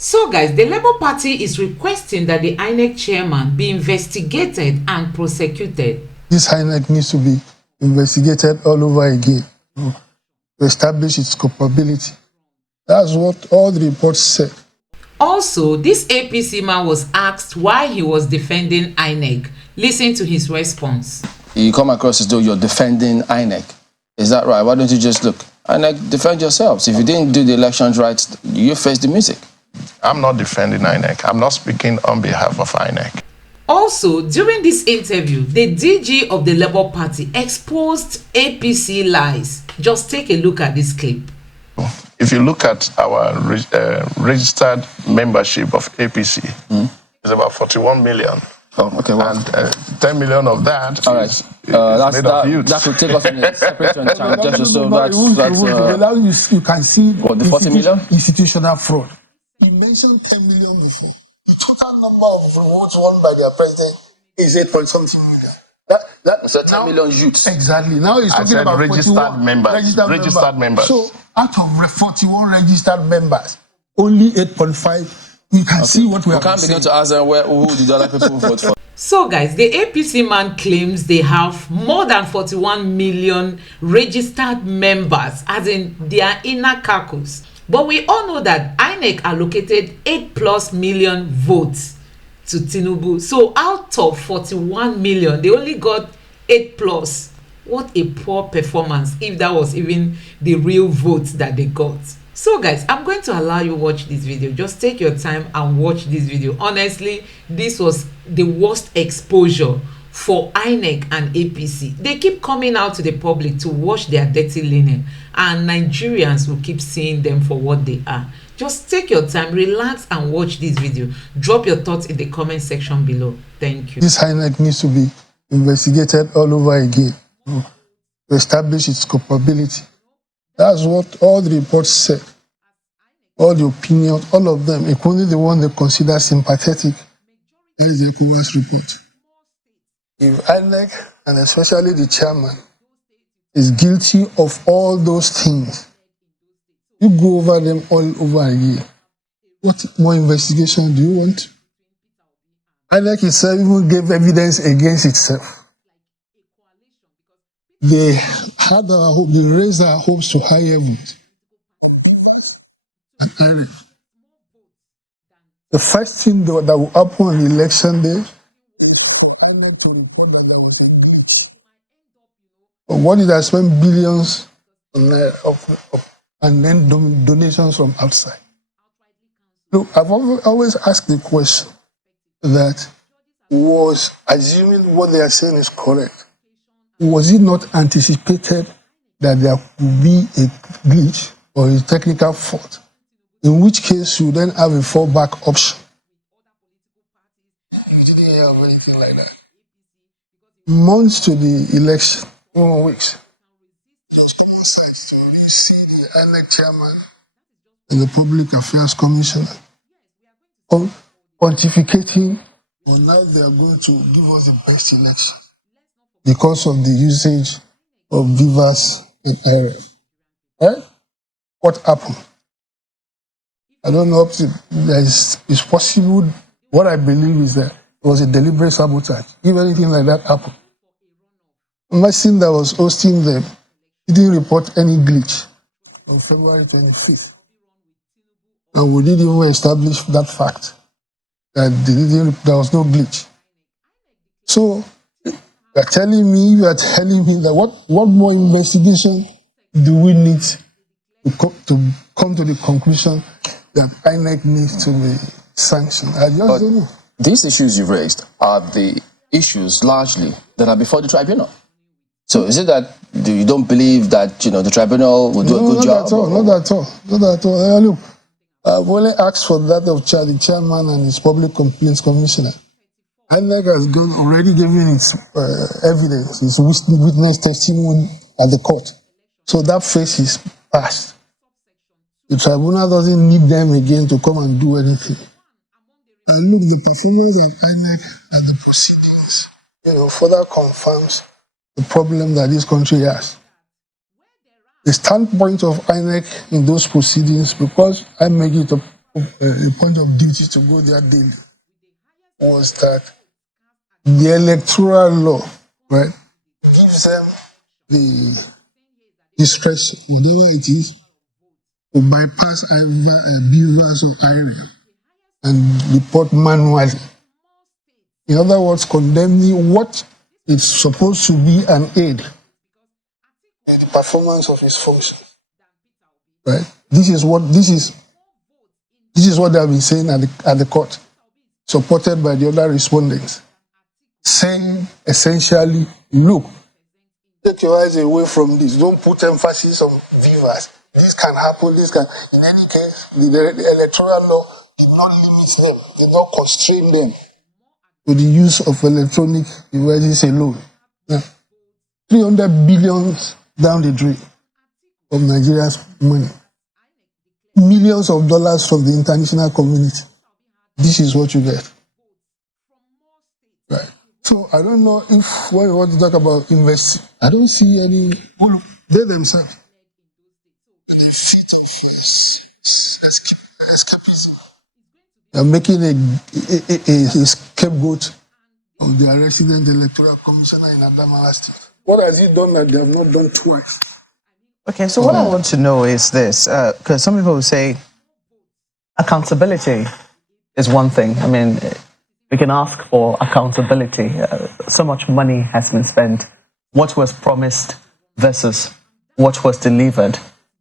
So guys, the Labour Party is requesting that the INEC chairman be investigated and prosecuted. This INEC needs to be investigated all over again to establish its culpability. That's what all the reports said. Also, this APC man was asked why he was defending INEC. Listen to his response. You come across as though you're defending INEC. Is that right? Why don't you just look? INEC, defend yourselves. If you didn't do the elections right, you face the music. I'm not defending INEC. I'm not speaking on behalf of INEC. Also, during this interview, the DG of the Labour Party exposed APC lies. Just take a look at this clip. If you look at our registered membership of APC, it's about 41 million. Oh, okay. Well, and 10 million of that all right. is made of youth. That will take us in a separate time. Just so you can see what, the 40 million? Institutional fraud. He mentioned 10 million before. The total number of votes won by their president is 8 point something million. That's 10 million youths. Exactly. Now he's talking about registered members. Registered members. So out of 41 registered members, only 8.5. You can see what we are. We can't begin to ask them who did other people vote for. So guys, the APC man claims they have more than 41 million registered members, as in their inner caucus. But we all know that INEC allocated 8+ million votes to Tinubu. So out of 41 million, they only got 8+. What a poor performance, if that was even the real votes that they got. So guys, I'm going to allow you watch this video. Just take your time and watch this video. Honestly, this was the worst exposure for INEC and APC. They keep coming out to the public to wash their dirty linen, and Nigerians will keep seeing them for what they are. Just take your time, relax and watch this video. Drop your thoughts in the comment section below. Thank you. This INEC needs to be investigated all over again to establish its culpability. That's what all the reports said. All the opinions, all of them, including the one they consider sympathetic, is the previous report. If INEC, and especially the chairman, is guilty of all those things, you go over them all over again. What more investigation do you want? INEC itself even gave evidence against itself. They had our hope, they raised our hopes to high heavens. And INEC. The first thing that will happen on election day, what did I spend billions and then donations from outside? Look, I've always asked the question that, was assuming what they are saying is correct, was it not anticipated that there could be a glitch or a technical fault, in which case you then have a fallback option? You didn't hear of anything like that. Months to the election, 1 week, it was common sense to see the INEC chairman and the Public Affairs Commissioner pontificating, well, now they are going to give us the best election because of the usage of Vivas and IRF. Right? What happened? I don't know if it's possible. What I believe is that it was a deliberate sabotage. If anything like that happened, Messin that was hosting them didn't report any glitch on February 25th. And we didn't even establish that fact, that there was no glitch. So you are telling me that what more investigation do we need to come to the conclusion that INEC needs to be sanctioned? I just don't know. These issues you've raised are the issues largely that are before the tribunal. So is it that you don't believe that the tribunal will do a good job? Not at all. Look, I've only asked for that of the chairman and his public complaints commissioner. INEC has already given its evidence, its witness testimony at the court. So that phase is past. The tribunal doesn't need them again to come and do anything. And look, the performance of INEC and the proceedings, further confirms the problem that this country has. The standpoint of INEC in those proceedings, because I make it a a point of duty to go there daily was that the electoral law, right, gives them the discretion, whatever it is, to bypass beavers of area and report manually. In other words, condemning what is supposed to be an aid in the performance of his function. Right? This is what they have been saying at the court, supported by the other respondents, saying essentially, look, take your eyes away from this. Don't put emphasis on beavers. This can happen. This can. In any case, the electoral law did not limit them, did not constrain them to the use of electronic devices alone. Now, 300 billion down the drain of Nigeria's money. Millions of dollars from the international community. This is what you get. Right. So I don't know if when we want to talk about investing, I don't see any. They themselves. They're making a scapegoat of their resident electoral commissioner in Adamawa State. What has he done that they have not done twice? Okay, so what I want to know is this, because some people will say accountability is one thing. I mean, we can ask for accountability. So much money has been spent. What was promised versus what was delivered.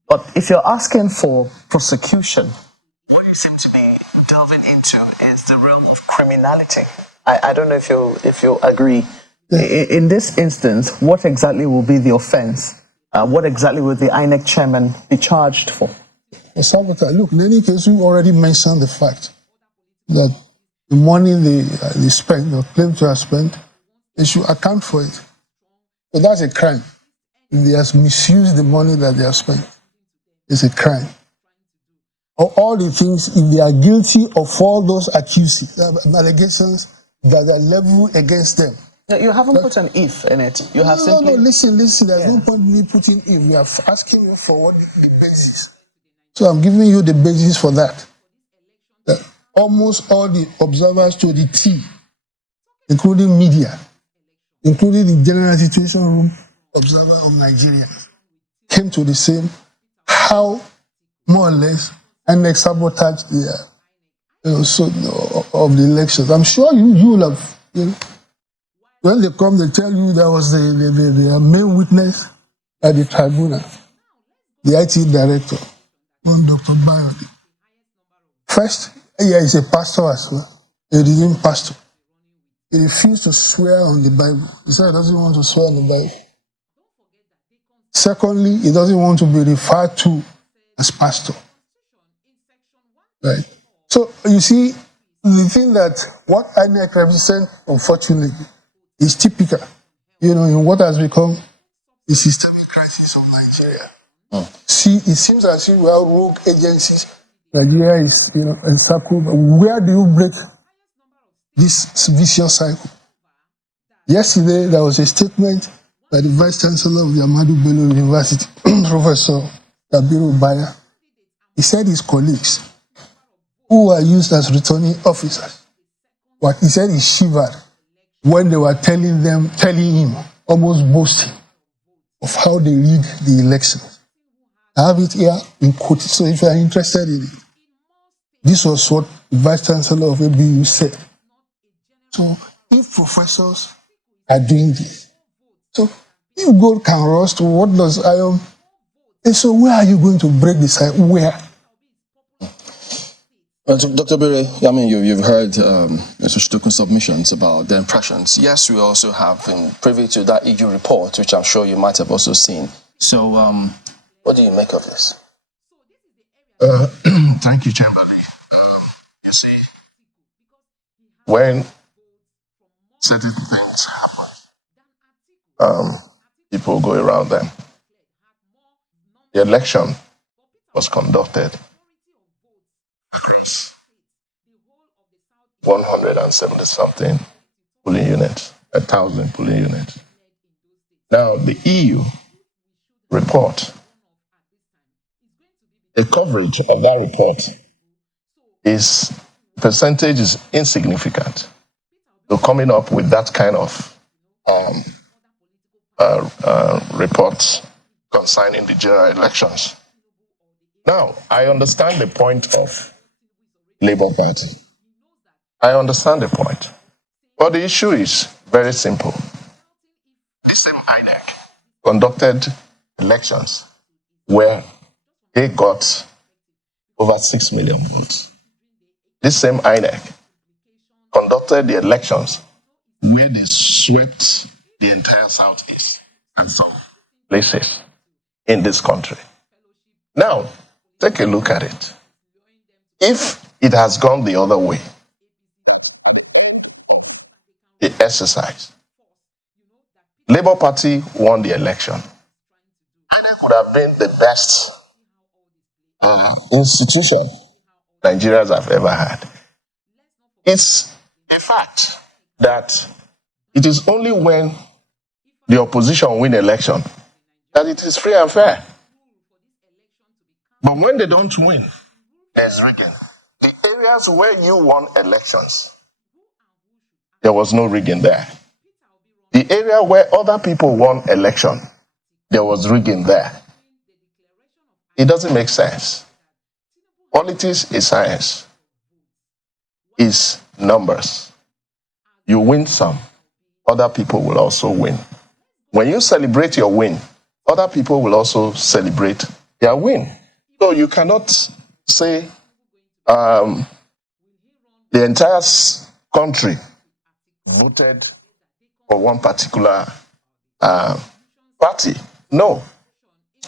But if you're asking for prosecution, what you seem to be delving into is the realm of criminality. I don't know if you agree. In this instance, what exactly will be the offense? What exactly will the INEC chairman be charged for? Sabotage. Look, in any case, we already mentioned the fact that the money they spend or claim to have spent, they should account for it. So that's a crime. If they have misused the money that they have spent, it's a crime. All the things, if they are guilty of all those allegations that are leveled against them. You haven't put an if in it. You have simply... No, listen. There's no point in me putting if. We are asking you for what the basis. So I'm giving you the basis for that. Almost all the observers to the T, including media, including the General Situation Room observer of Nigeria, came to the same how more or less INEC sabotaged the of the elections. I'm sure you will have. When they come, they tell you there was the main witness at the tribunal, the IT director, Dr. Bayodi. First, he's a pastor as well, a redeemed pastor. He refused to swear on the Bible. He said he doesn't want to swear on the Bible. Secondly, he doesn't want to be referred to as pastor. Right? So, you see, the thing that what INEC represents, unfortunately, is typical, in what has become the systemic crisis of Nigeria. See, it seems as if we have rogue agencies. Nigeria is, encircled. Where do you break this vicious cycle? Yesterday, there was a statement by the Vice Chancellor of the Ahmadu Bello University, Professor Kabiru Baya. He said his colleagues, who were used as returning officers, what he said he shivered when they were telling him, almost boasting, of how they rigged the elections. I have it here in quote, so if you are interested in it. This was what the Vice Chancellor of ABU said. So, if professors are doing this, so if gold can rust, what does iron? And so where are you going to break this? Where? Dr. Bere, I mean, you've heard Mr. submissions about the impressions. Yes, we also have been privy to that EU report, which I'm sure you might have also seen. So, what do you make of this? Thank you, Chamberlain. You see, when certain things happen, people go around them. The election was conducted across 170-something polling units, 1,000 polling units. Now, the EU report, the coverage of that report percentage is insignificant. So coming up with that kind of reports concerning the general elections. Now, I understand the point of Labour Party. I understand the point. But the issue is very simple. The same INEC conducted elections where they got over 6 million votes. This same INEC conducted the elections where they swept the entire Southeast and some places in this country. Now, take a look at it. If it has gone the other way, the exercise, Labour Party won the election. It would have been the best institution Nigerians have ever had. It's a fact that it is only when the opposition win election that it is free and fair. But when they don't win, there's rigging. The areas where you won elections, there was no rigging there. The area where other people won election, there was rigging there. It doesn't make sense. Politics is science. It's numbers. You win some, other people will also win. When you celebrate your win, other people will also celebrate their win. So you cannot say the entire country voted for one particular party. No.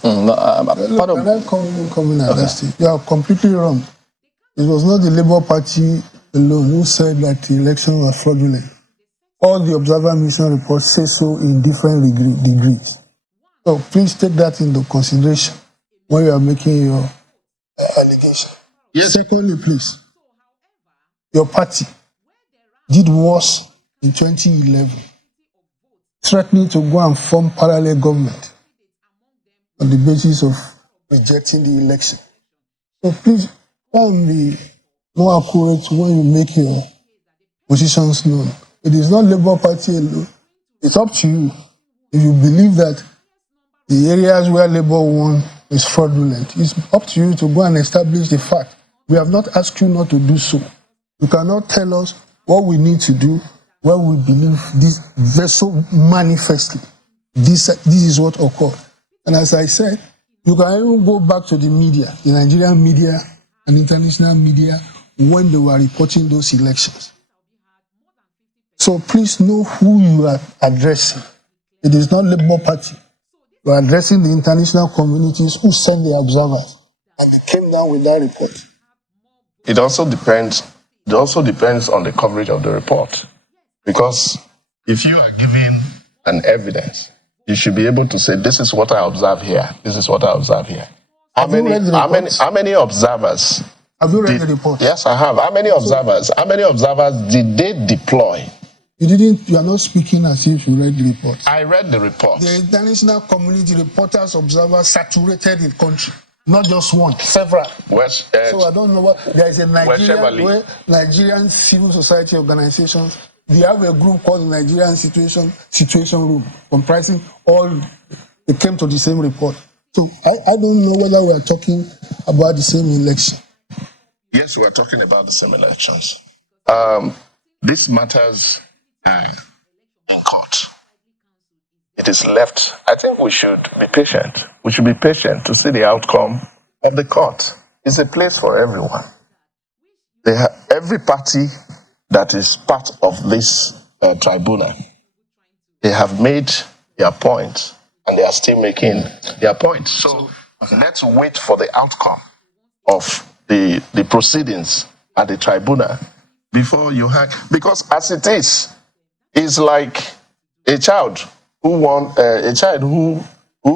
Can I come in and ask you? You are completely wrong. It was not the Labour Party alone who said that the election was fraudulent. All the observer mission reports say so in different degrees. So please take that into consideration when you are making your allegation. Yes. Secondly, please, your party did worse in 2011, threatening to go and form parallel government on the basis of rejecting the election. So please, try and be more accurate when you make your positions known. It is not Labour Party alone. It's up to you. If you believe that the areas where Labour won is fraudulent, it's up to you to go and establish the fact. We have not asked you not to do so. You cannot tell us what we need to do when we believe this very so manifestly. This is what occurred. And as I said, you can even go back to the media, the Nigerian media and international media, when they were reporting those elections. So please know who you are addressing. It is not Labour Party. You are addressing the international communities who sent the observers and came down with that report. It also depends on the coverage of the report. Because if you are giving an evidence, you should be able to say, this is what I observe here. This is what I observe here. How many observers? Have you read the report? Yes, I have. How many observers did they deploy? You are not speaking as if you read the report. I read the report. The international community reporters, observers saturated the country. Not just one, several. So I don't know what. There is a Nigerian civil society organizations. They have a group called the Nigerian Situation Room, comprising all. They came to the same report. So I don't know whether we are talking about the same election. Yes, we are talking about the same elections. This matters in court. It is left. I think we should be patient. We should be patient to see the outcome of the court. It's a place for everyone. Every party that is part of this tribunal, they have made their point and they are still making their point. So let's wait for the outcome of the proceedings at the tribunal before you hack. Because as it is, it's like a child who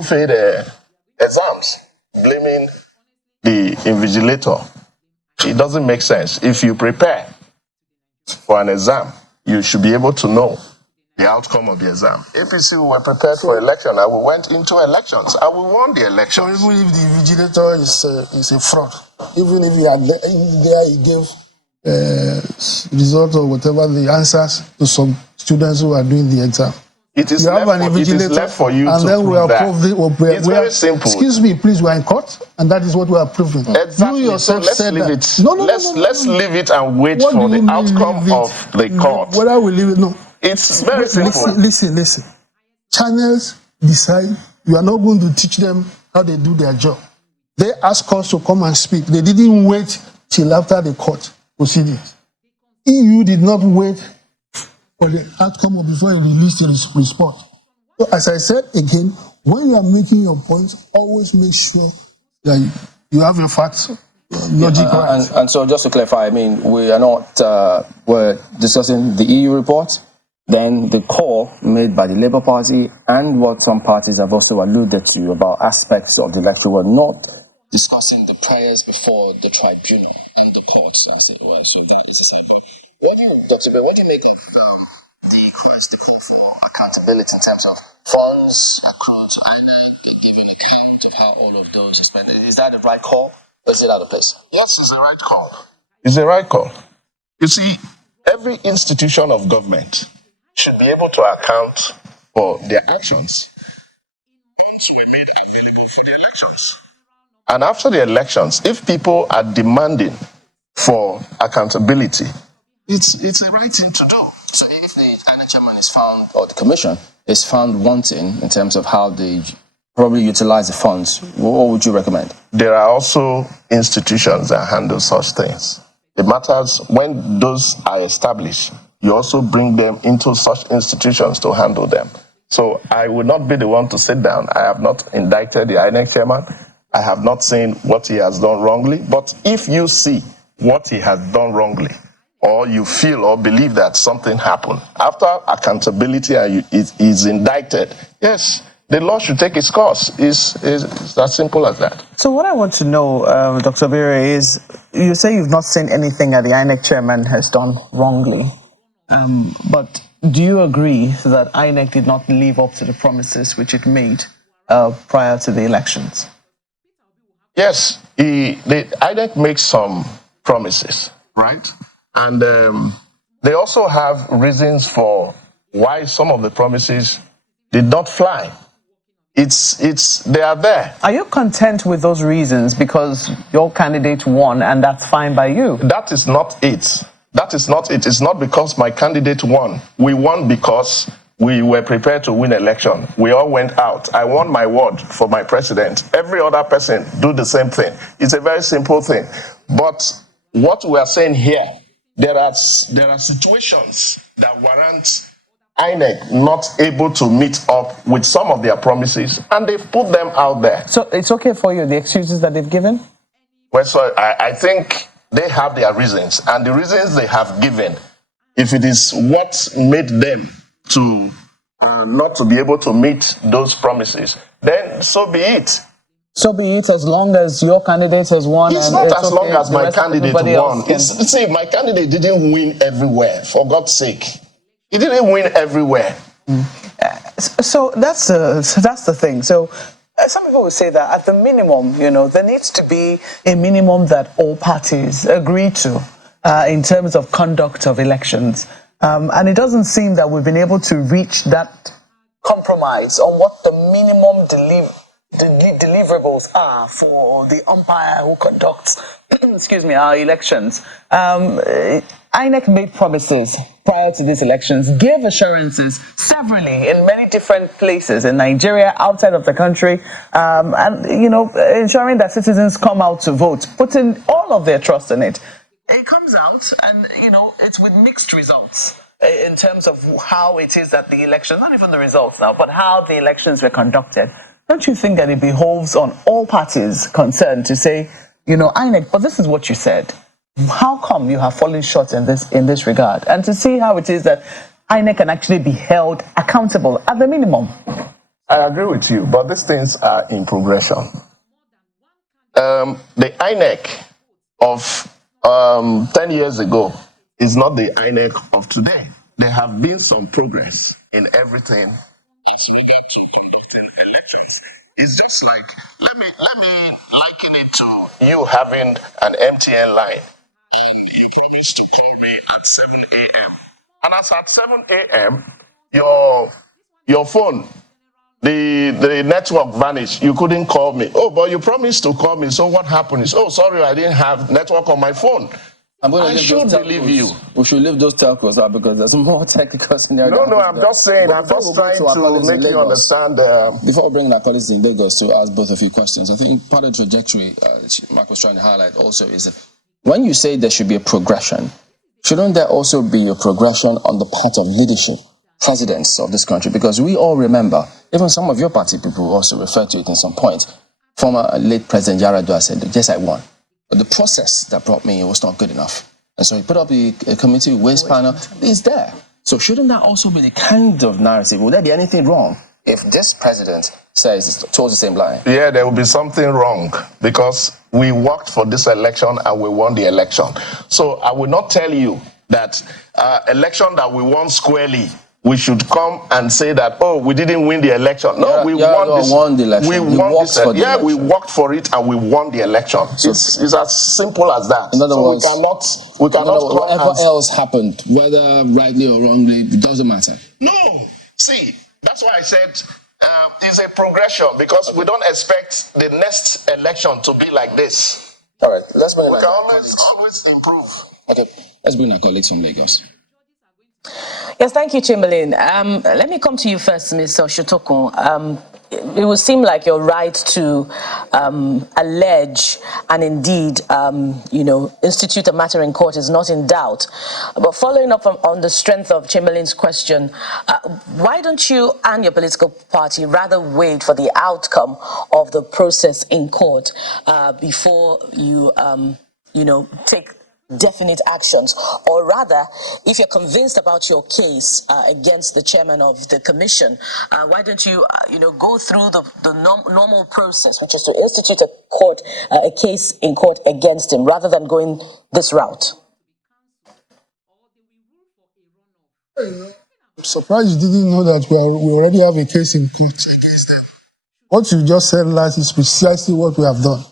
failed exams, blaming the invigilator. It doesn't make sense. If you prepare for an exam, you should be able to know the outcome of the exam. APC were prepared for election and we went into elections and we won the election. So even if the invigilator is a fraud, Even if he had there, he gave result or whatever the answers to some students who are doing the exam. It is, You have an invigilator, left for you and to then we prove are that. It's very simple. Excuse me, please, we are in court, and that is what we are proving. Exactly. You yourself So let's said leave that. it. No, Let's leave it and wait what for do you the mean outcome leave it? of the court. Whether we leave it, no. It's very simple. Listen. Channels decide. You are not going to teach them how they do their job. They ask us to come and speak. They didn't wait till after the court proceedings. EU did not wait for the outcome before you release the report. So as I said again, when you are making your points, always make sure that you have your facts, logic right. And so just to clarify, I mean, we are not, we're discussing the EU report, then the call made by the Labour Party and what some parties have also alluded to about aspects of the electoral. We're not discussing the prayers before the tribunal and the courts, as it were. So Dr. Bill, what do you make of the call for accountability in terms of funds accrued to INEC, give an account of how all of those are spent? Is that the right call? Or is it out of place? Yes, it's the right call. It's the right call. You see, every institution of government should be able to account for their actions. Funds will be made available for the elections. And after the elections, if people are demanding for accountability, it's a right thing to do. So if the INEC chairman is found, or the commission is found wanting in terms of how they probably utilize the funds, what would you recommend? There are also institutions that handle such things. It matters when those are established, you also bring them into such institutions to handle them. So I will not be the one to sit down. I have not indicted the INEC chairman. I have not seen what he has done wrongly. But if you see what he has done wrongly, or you feel or believe that something happened, after accountability and is indicted, yes, the law should take its course. It's as simple as that. So what I want to know, Dr. Bire, is you say you've not seen anything that the INEC chairman has done wrongly. But do you agree that INEC did not live up to the promises which it made prior to the elections? Yes, the INEC makes some promises, right? And they also have reasons for why some of the promises did not fly. They are there. Are you content with those reasons because your candidate won and that's fine by you? That is not it. That is not it. It's not because my candidate won. We won because we were prepared to win election. We all went out. I won my word for my president. Every other person do the same thing. It's a very simple thing. But what we are saying here, there are situations that warrant INEC not able to meet up with some of their promises, and they've put them out there. So it's okay for you, the excuses that they've given? Well, so I think they have their reasons, and the reasons they have given, if it is what made them to not to be able to meet those promises, then so be it. So be it, as long as your candidate has won. It's not as long as my candidate won. See, my candidate didn't win everywhere, for God's sake. He didn't win everywhere. So that's the thing. So some people will say that at the minimum, there needs to be a minimum that all parties agree to in terms of conduct of elections. And it doesn't seem that we've been able to reach that compromise on what the minimum deliverables are for the umpire who conducts our elections. INEC made promises prior to these elections, gave assurances severally in many different places in Nigeria, outside of the country, and ensuring that citizens come out to vote, putting all of their trust in it. It comes out, and it's with mixed results in terms of how it is that the elections, not even the results now, but how the elections were conducted. Don't you think that it behoves on all parties concerned to say, INEC, but this is what you said. How come you have fallen short in this regard? And to see how it is that INEC can actually be held accountable at the minimum. I agree with you, but these things are in progression. The INEC of 10 years ago is not the INEC of today. There have been some progress in everything. It's just like, let me liken it to you having an MTN line. You used to call me at 7 a.m. And as at 7 a.m., your phone, the network vanished. You couldn't call me. Oh, but you promised to call me. So what happened is, oh, sorry, I didn't have network on my phone. I'm going to I leave should those believe telcos. you. We should leave those telcos out because there's more technical scenario. No, I'm just saying, But I'm before just we go trying our to colleagues in make you Lagos, understand. before we bring our colleagues in Lagos to ask both of you questions, I think part of the trajectory Mark was trying to highlight also is that when you say there should be a progression, shouldn't there also be a progression on the part of leadership, presidents of this country? Because we all remember, even some of your party people also referred to it in some point. Former late President Yaradua said, yes, I won. But the process that brought me was not good enough. And so he put up a committee waste panel. It's there. So shouldn't that also be the kind of narrative? Would there be anything wrong if this president says it's towards the same line? Yeah, there will be something wrong because we worked for this election and we won the election. So I will not tell you that election that we won squarely, we should come and say that, oh, we didn't win the election. No, we won the election. We won this. Yeah, we worked for it and we won the election. So it's as simple as that. In other words, we cannot whatever else happened, whether rightly or wrongly, it doesn't matter. No. See, that's why I said it's a progression because we don't expect the next election to be like this. All right, let's bring we can always improve. Okay, let's bring our colleagues from Lagos. Yes, thank you, Chamberlain. Let me come to you first, Ms. Shotokun. It would seem like your right to allege and indeed, institute a matter in court is not in doubt. But following up on the strength of Chamberlain's question, why don't you and your political party rather wait for the outcome of the process in court before you, take definite actions? Or rather, if you're convinced about your case against the chairman of the commission, why don't you go through the normal process, which is to institute a case in court against him rather than going this route? I'm surprised you didn't know that we already have a case in court against them. What you just said last is precisely what we have done.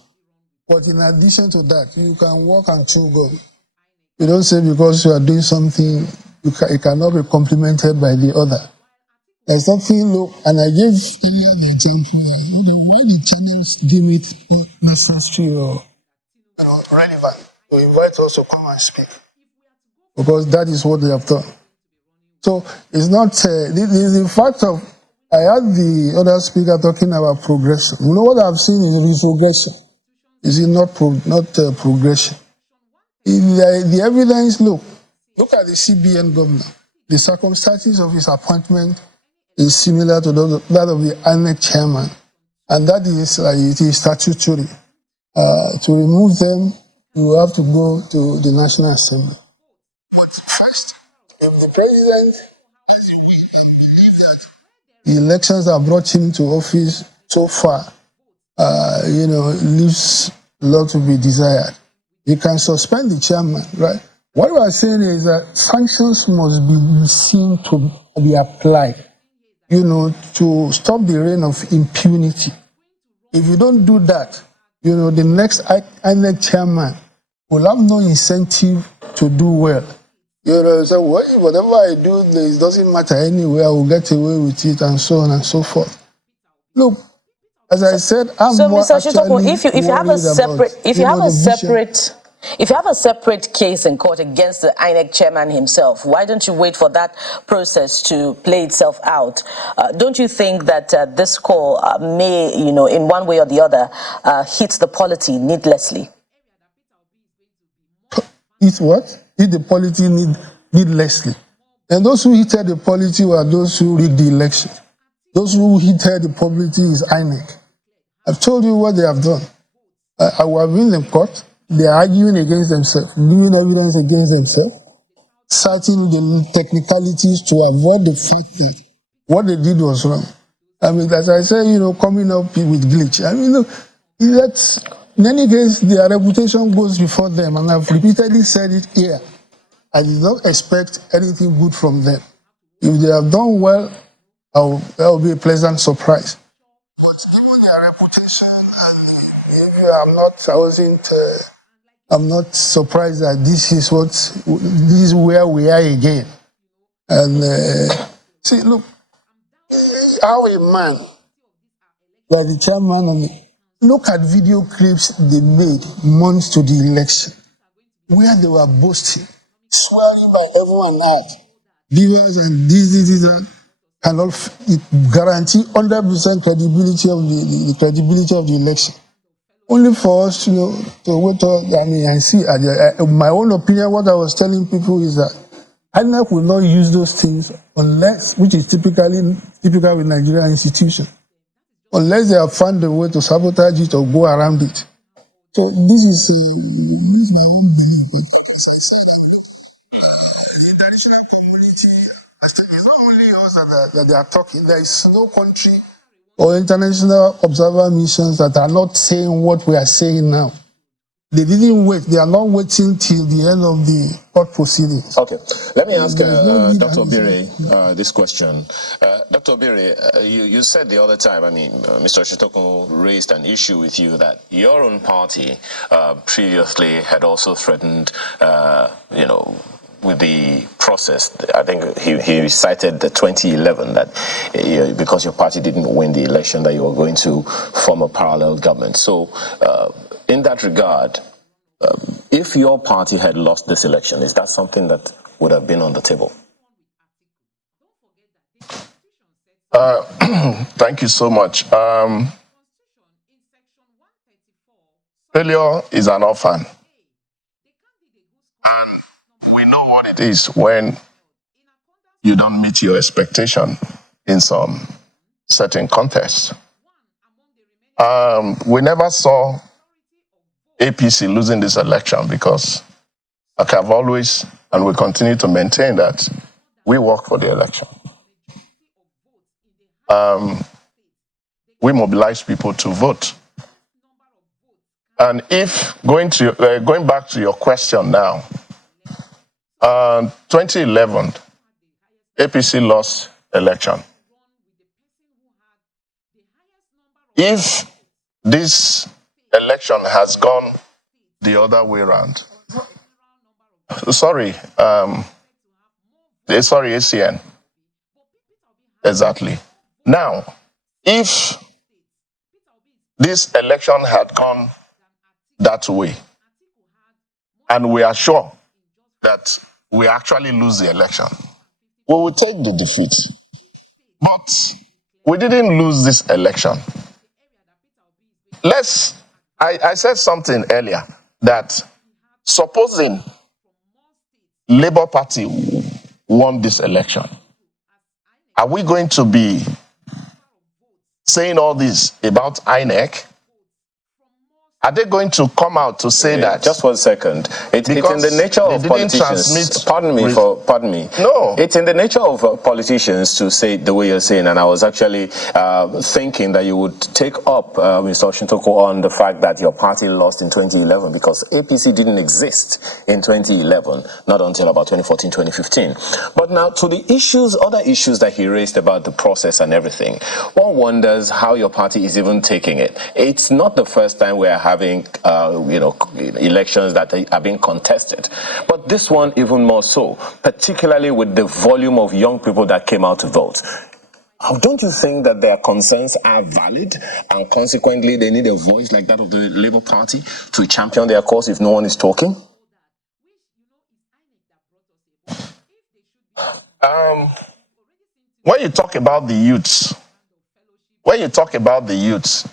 But in addition to that, you can walk and chew gum. You don't say because you are doing something, it cannot be complemented by the other. There's something, and I gave an example. Why the channels deem it necessary or relevant to invite us to come and speak? Because that is what they have done. So it's not, the fact of, I had the other speaker talking about progression. You know what I've seen is retrogression. Is it not progression? The evidence, look at the CBN governor. The circumstances of his appointment is similar to that of the INEC chairman. And that is, it is statutory. To remove them, you have to go to the National Assembly. But first, if the president believes that the elections that brought him to office so far, leaves a lot to be desired, you can suspend the chairman, right? What we are saying is that sanctions must be seen to be applied, to stop the reign of impunity. If you don't do that, the next INEC chairman will have no incentive to do well. So whatever I do, it doesn't matter anyway, I will get away with it and so on and so forth. Look, as I said, I'm so, more Mr. actually if you have a separate, about, if you have a separate case in court against the INEC chairman himself, why don't you wait for that process to play itself out? Don't you think that this call may, in one way or the other, hit the polity needlessly? Hit what? Hit the polity needlessly. And those who hit the polity were those who rigged the election. Those who hit the polity is INEC. I've told you what they have done. I have been in court. They are arguing against themselves, giving evidence against themselves, citing the technicalities to avoid the fact that what they did was wrong. I mean, as I say, coming up with glitch. I mean, look, in any case, their reputation goes before them, and I've repeatedly said it here. I did not expect anything good from them. If they have done well, that will be a pleasant surprise. But given their I'm not surprised that this is where we are again. And see, look, how a man, like the chairman, look at video clips they made months to the election, where they were boasting, swearing by everyone out, viewers and this, that, and all. It guarantee 100% credibility of the credibility of the election. Only for us, to wait. I see. My own opinion, what I was telling people is that INEC will not use those things unless, which is typical with Nigerian institutions, unless they have found a way to sabotage it or go around it. So this is the international community. It's not only us that they are talking. There is no country or international observer missions that are not saying what we are saying now. They didn't wait. They are not waiting till the end of the court proceedings. Okay. Let me ask Dr. Obiri this question. Dr. Obiri, you said the other time, Mr. Shitoko raised an issue with you that your own party previously had also threatened, with the process. I think he cited the 2011 that because your party didn't win the election that you were going to form a parallel government. So in that regard, if your party had lost this election, is that something that would have been on the table? Thank you so much. Failure is an orphan. We know what it is when you don't meet your expectation in some certain contests. We never saw APC losing this election because, like I've always, and we continue to maintain that we work for the election. We mobilize people to vote. And if going back to your question now, 2011, APC lost election. If this election has gone the other way around, ACN, exactly. Now, if this election had gone that way, and we are sure that we actually lose the election, we will take the defeat. But we didn't lose this election. I said something earlier that supposing Labour Party won this election, are we going to be saying all this about INEC? Are they going to come out to say that? Just 1 second. It's in the nature of politicians. Pardon me. No. It's in the nature of politicians to say the way you're saying, and I was actually thinking that you would take up, Mr. Oshintoko, on the fact that your party lost in 2011 because APC didn't exist in 2011, not until about 2014, 2015. But now to the other issues that he raised about the process and everything, one wonders how your party is even taking it. It's not the first time we are having, elections that are being contested. But this one even more so, particularly with the volume of young people that came out to vote. Don't you think that their concerns are valid and consequently they need a voice like that of the Labour Party to champion their cause if no one is talking? When you talk about the youths,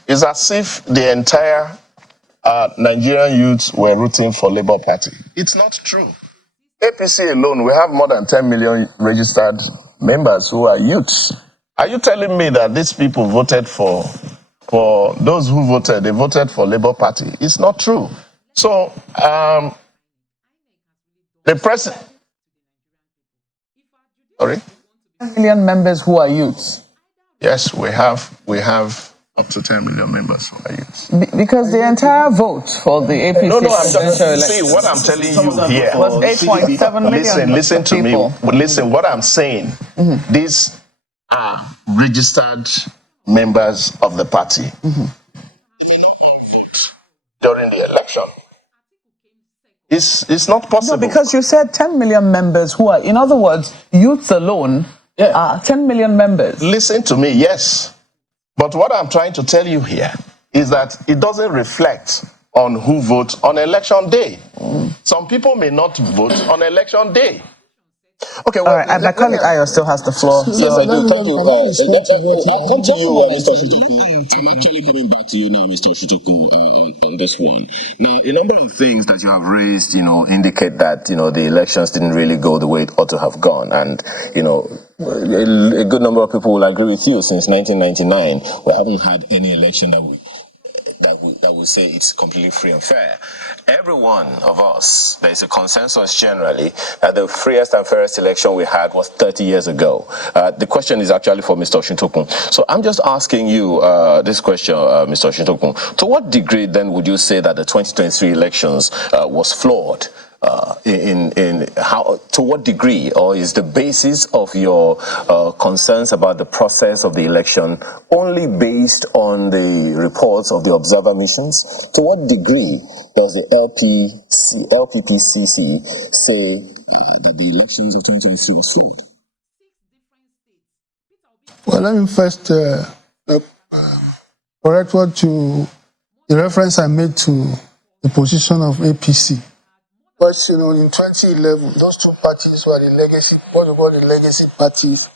it's as if the entire Nigerian youths were rooting for Labour Party. It's not true. APC alone, we have more than 10 million registered members who are youths. Are you telling me that these people voted for those who voted, they voted for Labour Party? It's not true. So, the president... Sorry? 10 million members who are youths. Yes, we have up to 10 million members who are youths. Because the entire vote for the APC presidential election... See, what I'm telling you here... was 8.7 million Listen to people. me. Listen, what I'm saying, these are registered members of the party. They not all vote. during the election. It's not possible. No, because you said 10 million members who are, in other words, youths alone are 10 million members. Listen to me, yes. But what I'm trying to tell you here is that it doesn't reflect on who votes on election day. Some people may not vote on election day. Okay, well, my colleague Ayo still has the floor. Yes, I do. Thank you. I'll come to you, Mr. Shituku. Actually, coming back to you now, Mr. Shituku, on this one. Now, a number of things that you have raised, indicate that, the elections didn't really go the way it ought to have gone. And, a good number of people will agree with you. Since 1999, we haven't had any election that will say it's completely free and fair. Every one of us, there's a consensus generally that the freest and fairest election we had was 30 years ago. The question is actually for Mr. Shintokun. So I'm just asking you this question, Mr. Shintokun. To what degree then would you say that the 2023 elections was flawed? To what degree, or is the basis of your concerns about the process of the election only based on the reports of the observer missions? To what degree does the LPPCC say that the elections of 2023 was flawed? Well, let me first correct the reference I made to the position of APC. But, in 2011, those two parties were the legacy, what we call the legacy parties.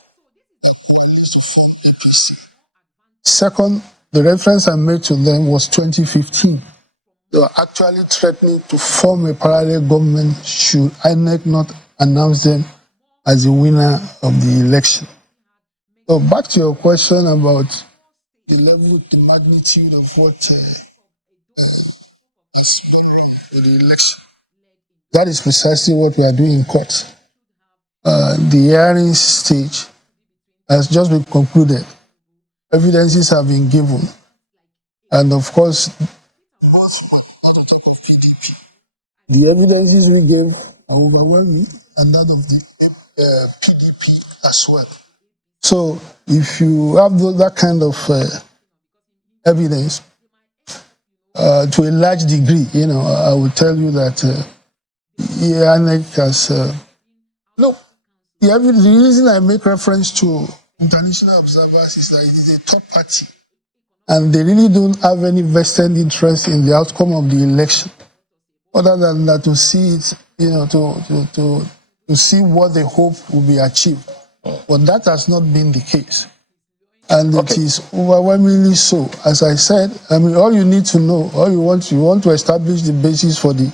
Second, the reference I made to them was 2015. They were actually threatening to form a parallel government should INEC not announce them as the winner of the election. So back to your question about the level, the magnitude of what the election. That is precisely what we are doing in court. The hearing stage has just been concluded. Evidences have been given. And of course, the evidences we gave are overwhelming, and that of the PDP as well. So if you have that kind of evidence, to a large degree, I will tell you that INEC has... look, the reason I make reference to international observers is that it is a third party, and they really don't have any vested interest in the outcome of the election, other than that to see it, to see what they hope will be achieved. But that has not been the case. And it is overwhelmingly so. As I said, all you need to know, all you want to establish the basis for the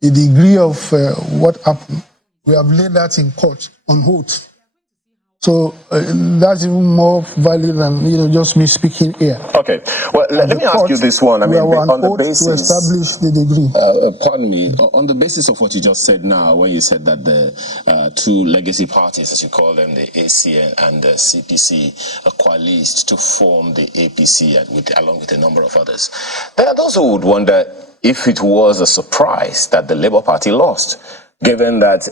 degree of what happened. We have laid that in court on oath. So that's even more valid than just me speaking here. Okay. Well, let me ask you this one. On the basis to establish the degree. Pardon me. On the basis of what you just said now, when you said that the two legacy parties, as you call them, the ACN and the CPC, coalesced to form the APC along with a number of others. There are those who would wonder if it was a surprise that the Labour Party lost, given that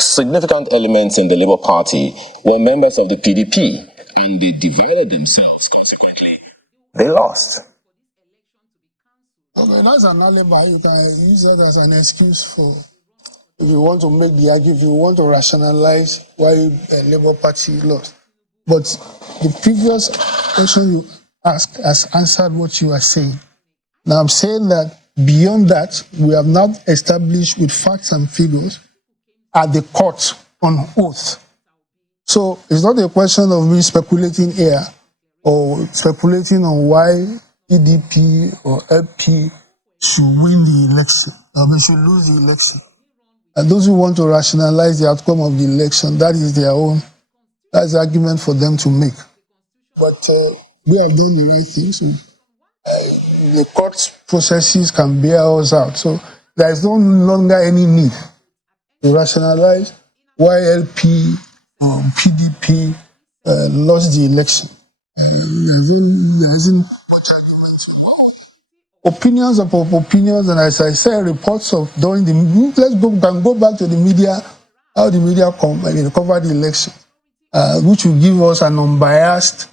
significant elements in the Labour Party were members of the PDP, and they divided themselves. Consequently, they lost. Okay, that's an alibi. You can use that as an excuse for, if you want to make the argument, if you want to rationalize why the Labour Party lost. But the previous question you asked has answered what you are saying. Now I'm saying that beyond that, we have not established with facts and figures at the court on oath. So it's not a question of me speculating here or speculating on why PDP or LP should win the election, or they should lose the election. And those who want to rationalize the outcome of the election, that is their own, that's the argument for them to make. But we have done the right thing, so the court processes can bear us out. So there is no longer any need to rationalize why LP PDP lost the election. Opinions upon opinions, and as I said, reports of during the can go back to the media, how the media covered the election, which will give us an unbiased.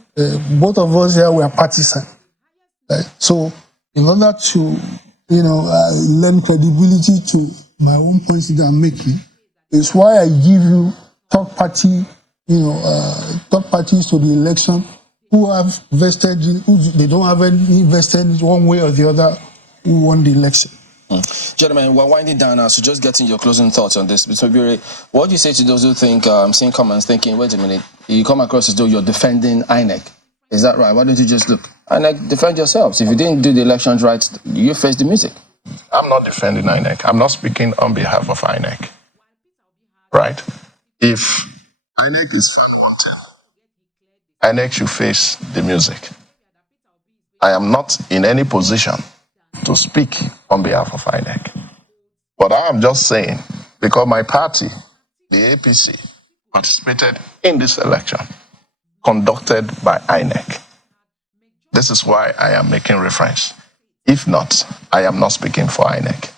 Both of us here were partisan. So, in order to lend credibility to my own points that I'm making. It's why I give you third parties to the election who have vested, they don't have any vested one way or the other who won the election. Gentlemen, we're winding down now, so just getting your closing thoughts on this. So, what do you say to those who think, seeing comments, thinking, wait a minute, you come across as though you're defending INEC? Is that right? Why don't you just look? INEC, defend yourselves. If you didn't do the elections right, you face the music. I'm not defending INEC. I'm not speaking on behalf of INEC. Right? If INEC is INEC should face the music. I am not in any position to speak on behalf of INEC. But I am just saying, because my party, the APC, participated in this election conducted by INEC. This is why I am making reference. If not, I am not speaking for INEC.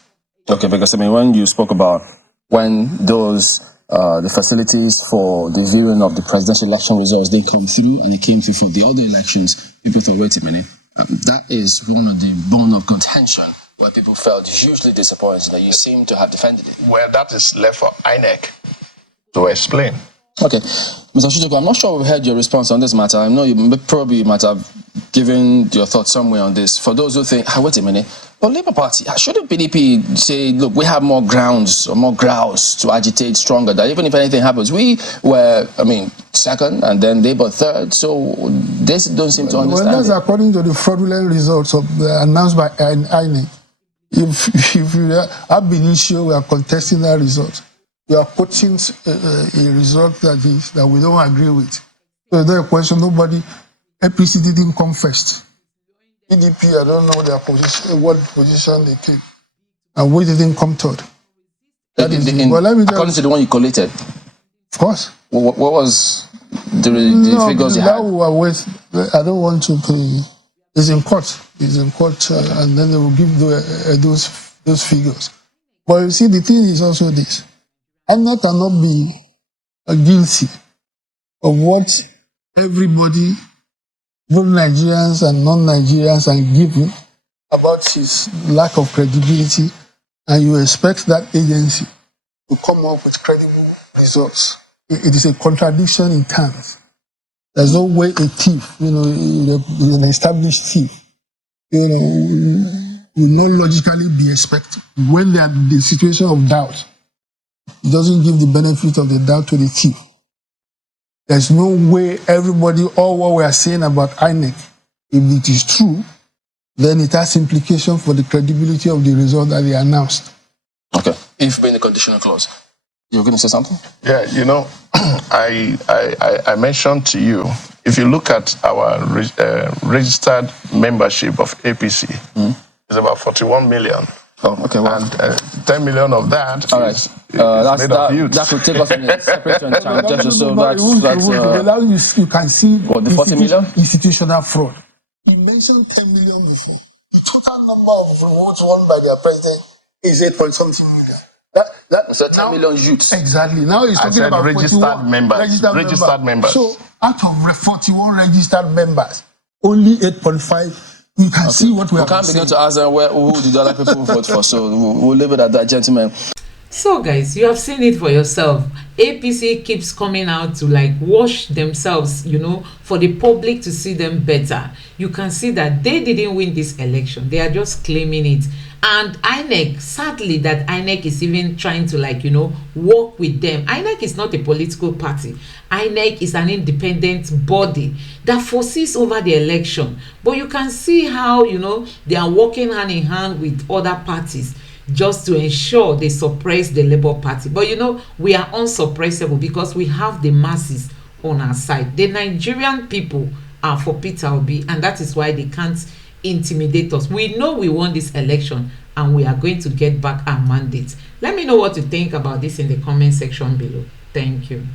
Okay, because when you spoke about when those the facilities for the viewing of the presidential election results didn't come through, and it came through for the other elections, people thought, wait a minute, that is one of the bone of contention where people felt hugely disappointed that you seem to have defended it. Well, that is left for INEC to explain. Okay, Mr. Shutoko, I'm not sure we've heard your response on this matter. I know you probably might have given your thoughts somewhere on this. For those who think, wait a minute, but Labour Party, shouldn't PDP say, look, we have more grounds or more grounds to agitate stronger, that even if anything happens, we were, second and then Labour third, so they don't seem to understand. Well, that's according to the fraudulent results announced by INEC. If you have been issued, we are contesting that result. We are putting a result that we don't agree with. So there's a question, APC didn't come first. PDP, I don't know their position, what position they came. And we didn't come third. According to the one you collated? Of course. What was the figures you had? I don't want to pay. It's in court. And then they will give those figures. But you see, the thing is also this. INEC cannot be guilty of what everybody, both Nigerians and non-Nigerians, are giving about his lack of credibility, and you expect that agency to come up with credible results. It is a contradiction in terms. There's no way a thief, an established thief, will not logically be expected when they are in the situation of doubt. It doesn't give the benefit of the doubt to the thief. There's no way all what we are saying about INEC, if it is true, then it has implications for the credibility of the result that they announced. Okay. If being the conditional clause, you're going to say something? Yeah, I mentioned to you, if you look at our registered membership of APC, it's about 41 million. Oh, okay. Well, and 10 million of that all right. is made of youth. That could take us in a separate time. So you can see the 40 million? Institutional fraud. He mentioned 10 million before. The total number of votes won by their president is 8-point-something million. So 10 million youths. Exactly. Now he's talking about registered members. Registered members. So out of 41 registered members, only 8.5. You can see what we can't begin to ask them who did other people vote for. So we'll leave it at that, gentlemen. So guys, you have seen it for yourself. APC keeps coming out to wash themselves, for the public to see them better. You can see that they didn't win this election. They are just claiming it. And INEC, sadly that INEC is even trying to work with them. INEC is not a political party. INEC is an independent body that foresees over the election. But you can see how, they are working hand in hand with other parties just to ensure they suppress the Labour Party. But we are unsuppressible because we have the masses on our side. The Nigerian people are for Peter Obi, and that is why they can't intimidate us. We know we won this election and we are going to get back our mandate. Let me know what you think about this in the comment section below. Thank you.